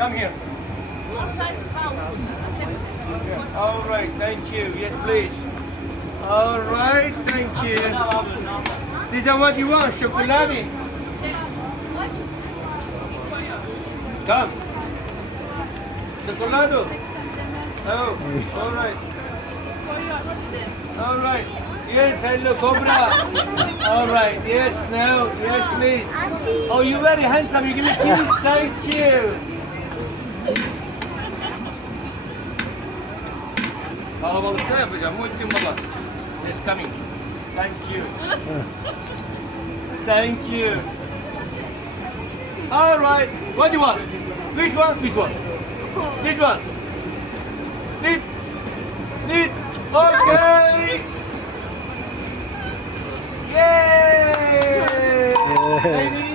Come here. All right, thank you. Yes, please. All right, thank you. These are what you want, chocolate. Come. Chocolate. Oh, all right. All right. Yes, hello, Cobra. All right. Yes, no. Yes, please. Oh, you're very handsome. You give me kiss. Thank you. Kalabalıkta yapacağım. Muhittin baba. Yes, coming. Thank you. Thank you. All right. What do you want? Which one? Which one? Which one? This. This. Okay. Yay!